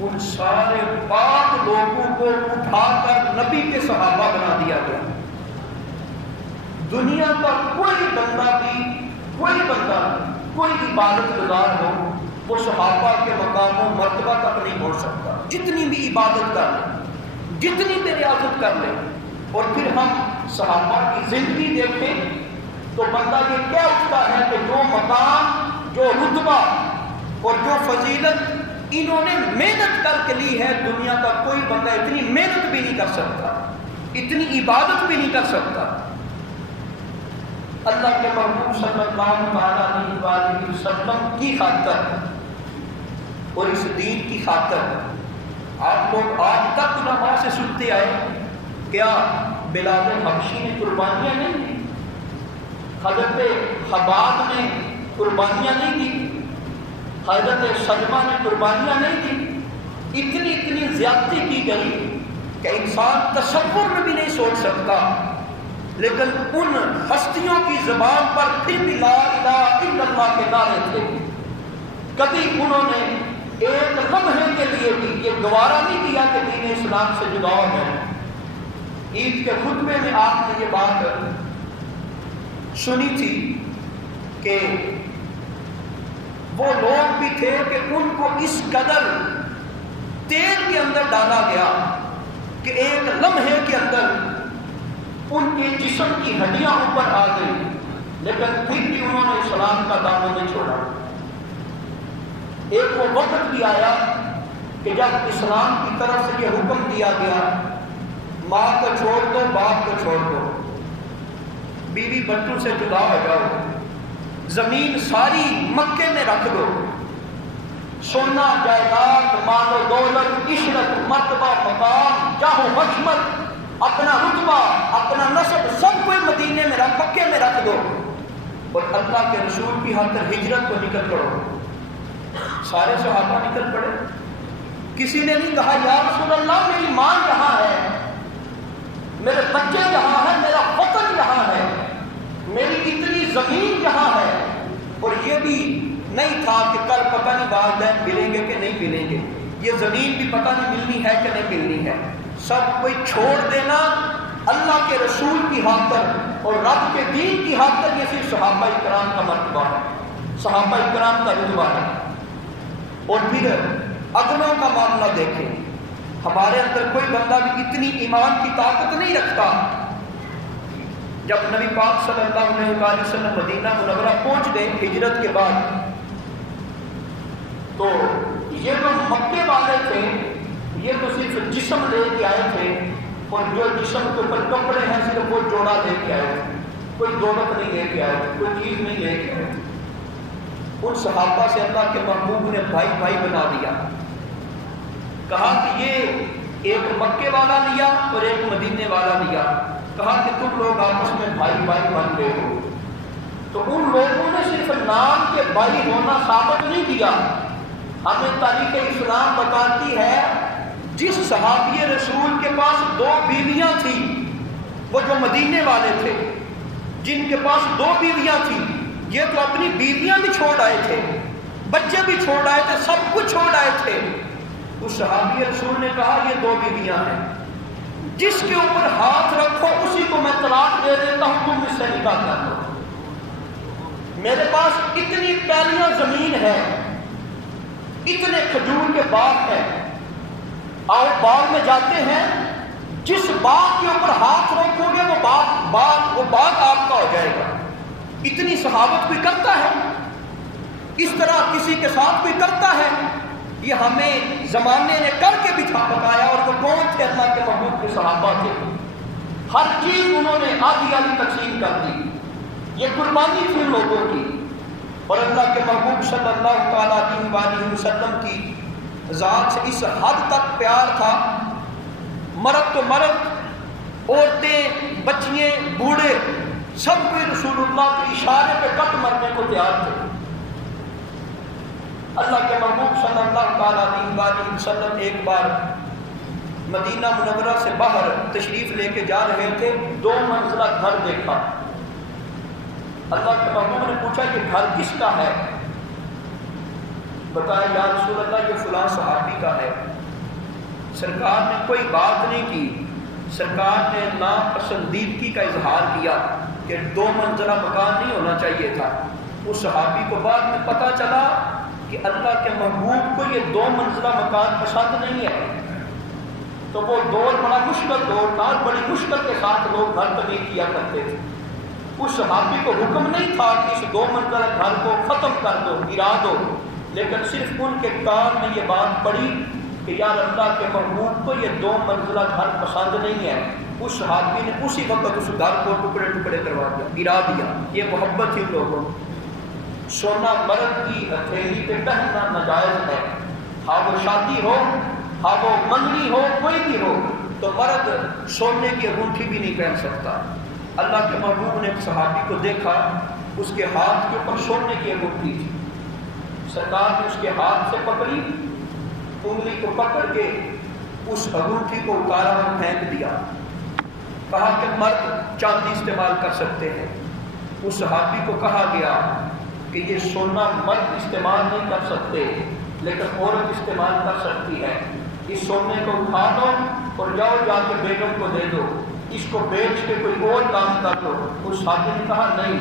ان سارے پاک لوگوں کو اٹھا کر نبی کے صحابہ بنا دیا گیا۔ دنیا کا کوئی بندہ کوئی عبادت گزار ہو، وہ صحابہ کے مقام و مرتبہ تک نہیں پہنچ سکتا، جتنی بھی عبادت کر لے، جتنی بھی ریاضت کر لے۔ اور پھر ہم صحابہ کی زندگی دیکھیں تو بندہ یہ کہہ اٹھتا ہے کہ جو مقام، جو رتبہ اور جو فضیلت انہوں نے محنت کر کے لی ہے، دنیا کا کوئی بندہ اتنی محنت بھی نہیں کر سکتا، اتنی عبادت بھی نہیں کر سکتا۔ اللہ کے محبوب صلی اللہ علیہ وسلم کی خاطر اور اس دین کی خاطر آپ لوگ آج تک علماء سے سنتے آئے، کیا بلال حبشی نے قربانیاں نہیں دی؟ حضرت خباب نے قربانیاں نہیں دی؟ حضرت سلمہ نے قربانیاں نہیں دی؟ اتنی زیادتی کی گئی کہ انسان تصور میں بھی نہیں سوچ سکتا، لیکن ان ہستیوں کی زبان پر پھر بھی لا الہ الا اللہ کے نعرے تھے۔ کبھی انہوں نے ایک لمحے کے لیے بھی یہ گوارا نہیں کیا کہ دین اسلام سے جدا ہے۔ عید کے خطبے میں آپ نے یہ بات سنی تھی کہ وہ لوگ بھی تھے کہ ان کو اس قدر تیل کے اندر ڈالا گیا کہ ایک لمحے کے اندر ان کے جسم کی ہڈیاں اوپر آ گئی، لیکن پھر بھی انہوں نے اسلام کا دامن نہیں چھوڑا۔ ایک وہ وقت بھی آیا کہ جب اسلام کی طرف سے یہ حکم دیا گیا، ماں کو چھوڑ دو، باپ کو چھوڑ دو، بیوی بچوں سے جدا ہو جاؤ، زمین ساری مکے میں رکھ دو، سونا جائیداد مال و دولت عشرت مرتبہ مقام جاہ و حشمت اپنا رتبہ اپنا نسب سب کوئی مدینے میں رکھ، مکے میں رکھ دو، اور اللہ کے رسول کی خاطر ہجرت کو نکل پڑو۔ سارے صحابہ نکل پڑے، کسی نے نہیں کہا یا رسول اللہ میری ماں یہاں ہے، میرے بچے یہاں ہیں، میرا وطن یہاں ہے، میری اتنی زمین یہاں ہے۔ اور یہ بھی نہیں تھا کہ کل پتہ نہیں والدین ملیں گے کہ نہیں ملیں گے، یہ زمین بھی پتہ نہیں ملنی ہے کہ نہیں ملنی ہے، سب کوئی چھوڑ دینا اللہ کے رسول کی خاطر اور رب کے دین کی خاطر۔ یہ صرف صحابہ کرام کا مرتبہ ہے، صحابہ کرام کا رتبہ ہے۔ اور پھر اگلوں کا معاملہ دیکھیں، ہمارے اندر کوئی بندہ بھی اتنی ایمان کی طاقت نہیں رکھتا۔ جب نبی پاک صلی اللہ علیہ وسلم مدینہ منورہ پہنچ گئے ہجرت کے بعد، تو یہ جو مکے والے تھے یہ تو صرف جسم لے کے آئے تھے، اور جو جسم کے اوپر کپڑے ہیں صرف وہ جوڑا لے کے آئے تھے، کوئی دولت نہیں لے کے آئے تھے، کوئی چیز نہیں لے کے آئے تھے۔ ان صحابہ سے اللہ کے محبوب نے بھائی بھائی بنا دیا، کہا کہ یہ ایک مکے والا لیا اور ایک مدینے والا لیا، کہا کہ تم لوگ آپس میں بھائی بھائی بن گئے ہو۔ تو ان لوگوں نے صرف نام کے بھائی ہونا ثابت نہیں کیا، ہمیں تاریخ اسلام بتاتی ہے جس صحابی رسول کے پاس 2 بیویاں تھیں، وہ جو مدینے والے تھے جن کے پاس 2 بیویاں تھیں، یہ تو اپنی بیویاں بھی چھوڑ آئے تھے، بچے بھی چھوڑ آئے تھے، سب کچھ چھوڑ آئے تھے۔ اس صحابی رسول نے کہا یہ 2 بیویاں ہیں، جس کے اوپر ہاتھ رکھو اسی کو میں طلاق دے دیتا ہوں، تم اس سے نکاح کر دو۔ میرے پاس اتنی پیلیاں زمین ہے، اتنے کھجور کے باغ ہیں، آؤ باغ میں جاتے ہیں، جس باغ کے اوپر ہاتھ رکھو گے وہ باغ آپ کا ہو جائے گا۔ اتنی صحابت کوئی کرتا ہے؟ اس طرح کسی کے ساتھ کوئی کرتا ہے؟ یہ ہمیں زمانے نے کر کے بتایا، اور وہ کون تھے؟ اللہ کے محبوب کے صحابہ تھے۔ ہر چیز انہوں نے آدھی آدھی تقسیم کر دی، یہ قربانی تھی لوگوں کی۔ اور اللہ کے محبوب صلی اللہ تعالیٰ علیہ وسلم کی ذات سے اس حد تک پیار تھا، مرد تو مرد، عورتیں بچیاں بوڑھے سب کوئی رسول اللہ کے اشارے پہ کٹ مرنے کو تیار تھے۔ اللہ کے محبوب صلی اللہ تعالیٰ علیہ وسلم ایک بار مدینہ منورہ سے باہر تشریف لے کے جا رہے تھے، 2 منزلہ گھر دیکھا۔ اللہ کے محبوب نے پوچھا کہ گھر کس کا ہے؟ بتایا یا رسول اللہ یہ فلاں صحابی طریقہ ہے. سرکار نے کوئی بات نہیں کی. سرکار نے ناپسندیدگی کا اظہار کیا کہ 2 منزلہ مکان نہیں ہونا چاہیے تھا. اس صحابی کو بعد میں پتہ چلا کہ اللہ کے محبوب کو یہ 2 منزلہ مکان پسند نہیں ہے. تو وہ دور بڑا مشکل دور تھا، بڑی مشکل کے ساتھ لوگ گھر تعمیر کیا کرتے تھے. اس صحابی کو حکم نہیں تھا کہ اس 2 منزلہ گھر کو ختم کر دو، گرا دو، لیکن صرف ان کے کان میں یہ بات پڑی کہ یار اللہ کے محبوب کو یہ 2 منزلہ گھر پسند نہیں ہے. اس صحابی نے اسی وقت اس گھر کو ٹکڑے ٹکڑے کروا دیا، گرا دیا. یہ محبت تھی لوگوں. سونا مرد کی ہتھیلی پہ پہننا ناجائز ہے، ہاں وہ شادی ہو، ہاں وہ منگنی ہو، کوئی بھی ہو، تو مرد سونے کی انگوٹھی بھی نہیں پہن سکتا. اللہ کے محبوب نے ایک صحابی کو دیکھا، اس کے ہاتھ کے اوپر سونے کی انگوٹھی تھی. سرکار نے اس کے ہاتھ سے پکڑی، انگلی کو پکڑ کے اس انگوٹھی کو اتارا اور پھینک دیا. کہا کہ مرد چاندی استعمال کر سکتے ہیں. اس صحابی کو کہا گیا کہ یہ سونا مرد استعمال نہیں کر سکتے لیکن عورت استعمال کر سکتی ہے. اس سونے کو اٹھا دو اور جاؤ جا کے بیگم کو دے دو، اس کو بیچ کے کوئی اور کام کر دو. اس صحابی نے کہا نہیں،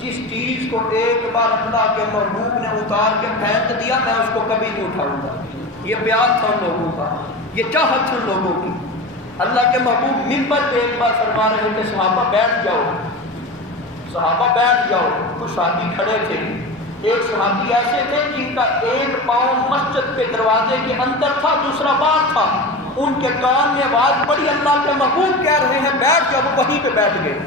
جس چیز کو ایک بار اللہ کے محبوب نے اتار کے پھینک دیا میں اس کو کبھی نہیں اٹھاؤں گا. یہ پیار تھا ان لوگوں کا، یہ چاہت تھی ان لوگوں کی. اللہ کے محبوب منبر پہ ایک بار فرما رہے تھے صحابہ بیٹھ جاؤ، صحابہ بیٹھ جاؤ. کچھ صحابی کھڑے تھے. ایک صحابی ایسے تھے جن کا ایک پاؤں مسجد کے دروازے کے اندر تھا، دوسرا باہر تھا. ان کے کان میں آواز پڑی اللہ کے محبوب کہہ رہے ہیں بیٹھ جاؤ، وہ وہیں پہ بیٹھ گئے.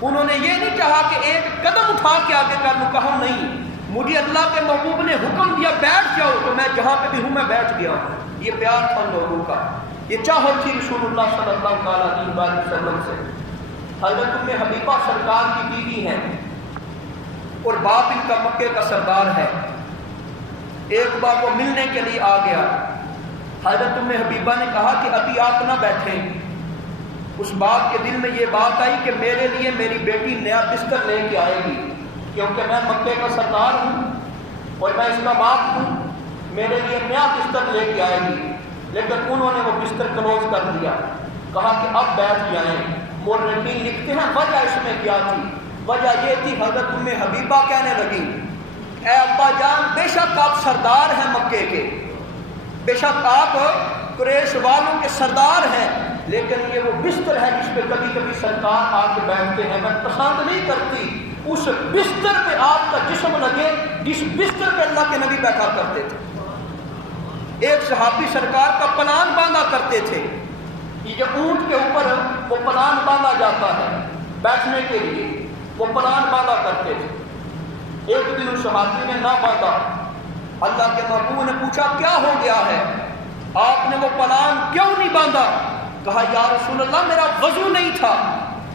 انہوں نے یہ نہیں کہا کہ ایک قدم اٹھا کے آگے کر لوں، کہا نہیں، مجھے اللہ کے محبوب نے حکم دیا بیٹھ جاؤ تو میں جہاں پہ بھی ہوں میں بیٹھ گیا ہوں. یہ پیار تھا ان لوگوں کا، یہ چاہت تھی رسول اللہ صلی اللہ علیہ وسلم سے. حضرت ام حبیبہ سرکار کی بیوی ہیں اور باپ ان کا مکے کا سردار ہے. ایک بار وہ ملنے کے لیے آ گیا. حضرت ام حبیبہ نے کہا کہ ابھی آپ نہ بیٹھیں. اس باپ کے دل میں یہ بات آئی کہ میرے لیے میری بیٹی نیا بستر لے کے آئے گی، کیونکہ میں مکے کا سردار ہوں اور میں اس کا باپ ہوں، میرے لیے نیا بستر لے کے آئے گی. لیکن انہوں نے وہ بستر کلوز کر دیا. کہا کہ اب بیٹھ جائیں. مورخین لکھتے ہیں وجہ اس میں کیا تھی. وجہ یہ تھی حضرت ام حبیبہ کہنے لگی اے ابا جان، بے شک آپ سردار ہیں مکے کے، بے شک آپ قریش والوں کے سردار ہیں، لیکن یہ وہ بستر ہے جس پہ کبھی کبھی سرکار آ کے بیٹھتے ہیں، میں پسند نہیں کرتی. اس بستر پہ آپ کا جسم لگے جس بستر پہ اللہ کے نبی بیٹھا کرتے تھے. ایک صحابی سرکار کا پلان باندھا کرتے تھے. یہ اونٹ کے اوپر وہ پلان باندھا جاتا ہے بیٹھنے کے لیے، وہ پلان باندھا کرتے تھے. ایک دن اس صحابی نے نہ باندھا. اللہ کے محبوب نے پوچھا کیا ہو گیا ہے، آپ نے وہ پلان کیوں نہیں باندھا؟ کہا یا رسول اللہ میرا وضو نہیں تھا.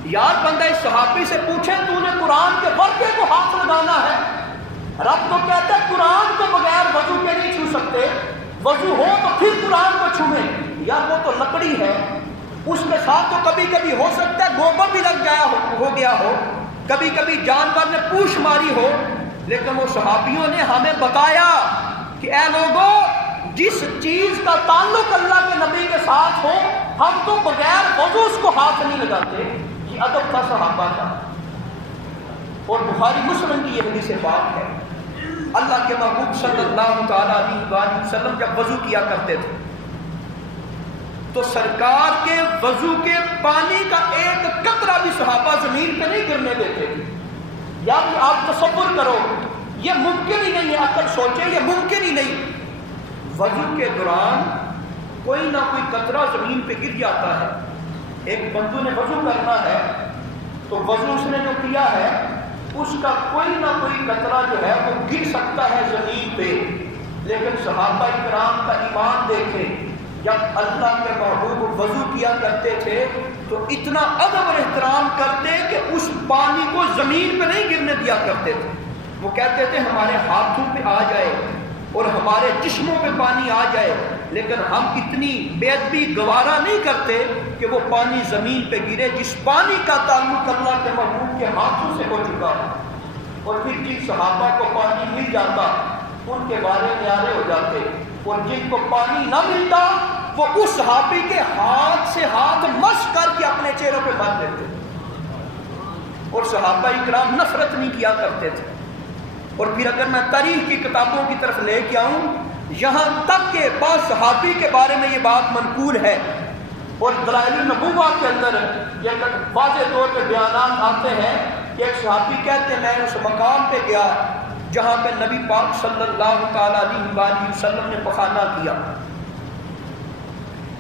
یار بندہ اس صحابی سے پوچھے تو نے قرآن کے ورقے کو ہاتھ لگانا ہے. رب تو کہتا ہے قرآن کو بغیر وضو کے نہیں چھو سکتے، وضو ہو تو پھر قرآن کو چھوئیں. یار وہ تو لکڑی ہے، اس کے ساتھ تو کبھی کبھی ہو سکتا ہے گوبر بھی لگ گیا ہو، کبھی کبھی جانور نے پوچھ ماری ہو. لیکن وہ صحابیوں نے ہمیں بتایا کہ اے لوگوں، جس چیز کا تعلق اللہ کے نبی کے ساتھ ہو ہم تو بغیر وضو اس کو ہاتھ نہیں لگاتے. یہ ادب تھا صحابہ کا. اور بخاری مسلم کی یہ حدیث پاک ہے. اللہ کے محبوب صلی اللہ تعالیٰ علیہ وسلم جب وضو کیا کرتے تھے تو سرکار کے وضو کے پانی کا ایک قطرہ بھی صحابہ زمین پہ نہیں گرنے دیتے تھے. یعنی آپ تصور کرو، یہ ممکن ہی نہیں ہے، عقل سوچے یہ ممکن ہی نہیں. وضو کے دوران کوئی نہ کوئی قطرہ زمین پہ گر جاتا ہے. ایک بندو نے وضو کرنا ہے تو وضو اس نے جو کیا ہے اس کا کوئی نہ کوئی قطرہ جو ہے وہ گر سکتا ہے زمین پہ. لیکن صحابہ کرام کا ایمان دیکھیں، جب اللہ کے محبوب وضو کیا کرتے تھے تو اتنا ادب اور احترام کرتے کہ اس پانی کو زمین پہ نہیں گرنے دیا کرتے تھے. وہ کہتے تھے ہمارے ہاتھوں پہ آ جائے اور ہمارے چشموں پہ پانی آ جائے، لیکن ہم اتنی بے ادبی گوارا نہیں کرتے کہ وہ پانی زمین پہ گرے جس پانی کا تعلق اللہ کے محبوب کے ہاتھوں سے ہو چکا. اور پھر جن صحابہ کو پانی مل جاتا ان کے بارے میں آرے ہو جاتے اور جن کو پانی نہ ملتا وہ اس صحابی کے ہاتھ سے ہاتھ مس کر کے اپنے چہروں پہ باندھ دیتے تھے، اور صحابہ اکرام نفرت نہیں کیا کرتے تھے۔ اور پھر اگر میں تاریخ کی کتابوں کی طرف لے کے آؤں، یہاں تک کہ بعض صحابی کے بارے میں یہ بات منقول ہے، اور دلائل النبوہ کے اندر یہ واضح طور پہ بیانات آتے ہیں کہ ایک صحابی کہتے ہیں میں اس مقام پہ گیا جہاں پہ نبی پاک صلی اللہ تعالیٰ علیہ وآلہ وسلم نے پخانہ کیا،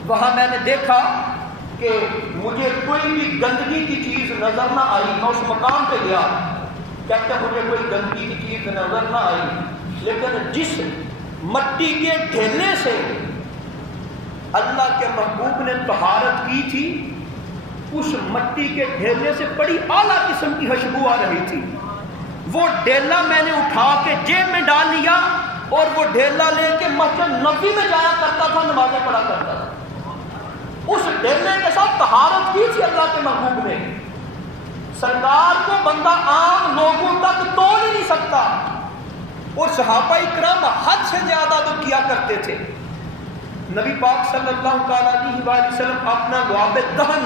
وہاں میں نے دیکھا کہ مجھے کوئی بھی گندگی کی چیز نظر نہ آئی۔ میں اس مقام پہ گیا، کہتے مجھے کوئی گندگی کی چیز نظر نہ آئی، لیکن جس مٹی کے ڈھیلے سے اللہ کے محبوب نے طہارت کی تھی، اس مٹی کے ڈھیلے سے بڑی اعلیٰ قسم کی خوشبو آ رہی تھی۔ وہ ڈھیلا میں نے اٹھا کے جیب میں ڈال لیا اور وہ ڈھیلا لے کے مسجد نبوی میں جایا کرتا تھا، نمازیں پڑھا کرتا تھا۔ اس ڈھیلے کے ساتھ طہارت کی تھی اللہ کے محبوب نے۔ سرکار کو بندہ عام لوگوں تک توڑ ہی نہیں سکتا، اور صحابہ اکرام حد سے زیادہ تو کیا کرتے تھے۔ نبی پاک صلی اللہ تعالیٰ علیہ وآلہ وسلم اپنا لعاب دہن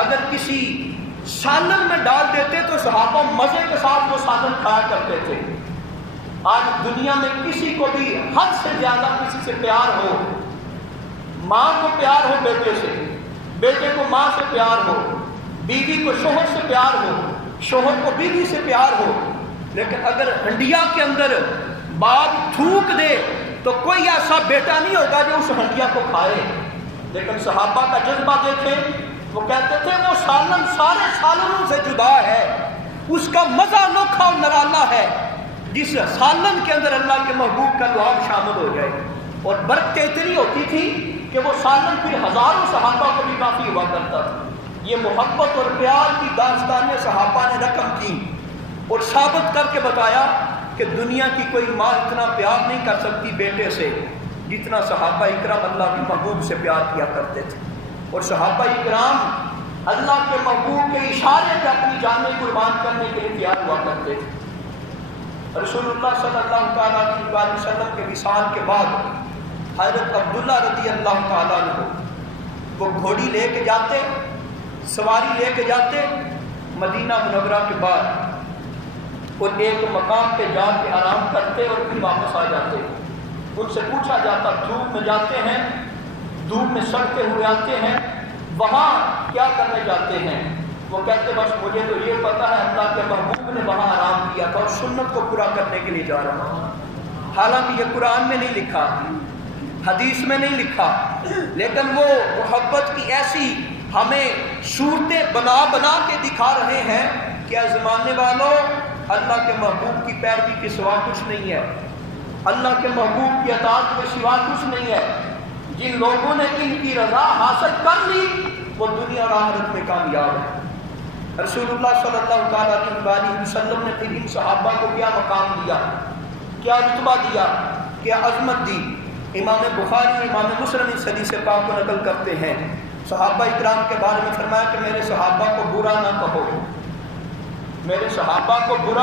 اگر کسی سالن میں ڈال دیتے تو صحابہ مزے کے ساتھ وہ سالن کھایا کرتے تھے۔ آج دنیا میں کسی کو بھی حد سے زیادہ کسی سے پیار ہو، ماں کو پیار ہو بیٹے سے، بیٹے کو ماں سے پیار ہو، بیوی کو شوہر سے پیار ہو، شوہر کو بیوی سے پیار ہو، لیکن اگر ہنڈیا کے اندر باپ تھوک دے تو کوئی ایسا بیٹا نہیں ہوگا جو اس ہنڈیا کو کھائے۔ لیکن صحابہ کا جذبہ دیکھیں، وہ کہتے تھے وہ سالن سارے سالنوں سے جدا ہے، اس کا مزہ انوکھا اور نرالا ہے جس سالن کے اندر اللہ کے محبوب کا لعاب شامل ہو جائے۔ اور برکت اتنی ہوتی تھی کہ وہ سالن پھر ہزاروں صحابہ کو بھی کافی ہوا کرتا تھا۔ یہ محبت اور پیار کی داستانیں صحابہ نے رقم کی اور ثابت کر کے بتایا کہ دنیا کی کوئی ماں اتنا پیار نہیں کر سکتی بیٹے سے جتنا صحابہ اکرام اللہ کے محبوب سے پیار کیا کرتے تھے۔ اور صحابہ اکرام اللہ کے محبوب کے اشارے پہ اپنی جانیں قربان کرنے کے لیے تیار ہوا کرتے تھے۔ رسول اللہ صلی اللہ تعالیٰ علیہ وسلم کے وصال کے بعد حضرت عبداللہ رضی اللہ تعالیٰ عنہ وہ گھوڑی لے کے جاتے، سواری لے کے جاتے مدینہ منورہ کے بعد، اور ایک مقام پہ جا کے آرام کرتے اور پھر واپس آ جاتے۔ ان سے پوچھا جاتا دھوپ میں جاتے ہیں، دھوپ میں سڑتے ہوئے آتے ہیں، وہاں کیا کرنے جاتے ہیں؟ وہ کہتے بس مجھے تو یہ پتا ہے اللہ کے محبوب نے وہاں آرام کیا تھا اور سنت کو پورا کرنے کے لیے جا رہا ہوں۔ حالانکہ یہ قرآن میں نہیں لکھا، حدیث میں نہیں لکھا، لیکن وہ محبت کی ایسی ہمیں صورتیں بنا بنا کے دکھا رہے ہیں کہ اے زمانے والوں، اللہ کے محبوب کی پیروی کے سوا کچھ نہیں ہے، اللہ کے محبوب کی اطاعت کے سوا کچھ نہیں ہے۔ جن لوگوں نے ان کی رضا حاصل کر لی وہ دنیا اور آخرت میں کامیاب ہے۔ رسول اللہ صلی اللہ تعالیٰ علیہ وسلم نے پھر ان صحابہ کو کیا مقام دیا، کیا رتبہ دیا، کیا عظمت دی۔ امام بخاری امام مسلم اس حدیث پاک کو نقل کرتے ہیں، صحابہ اکرام کے بارے میں فرمایا کہ میرے صحابہ کو برا نہ کہو، میرے صحابہ کو برا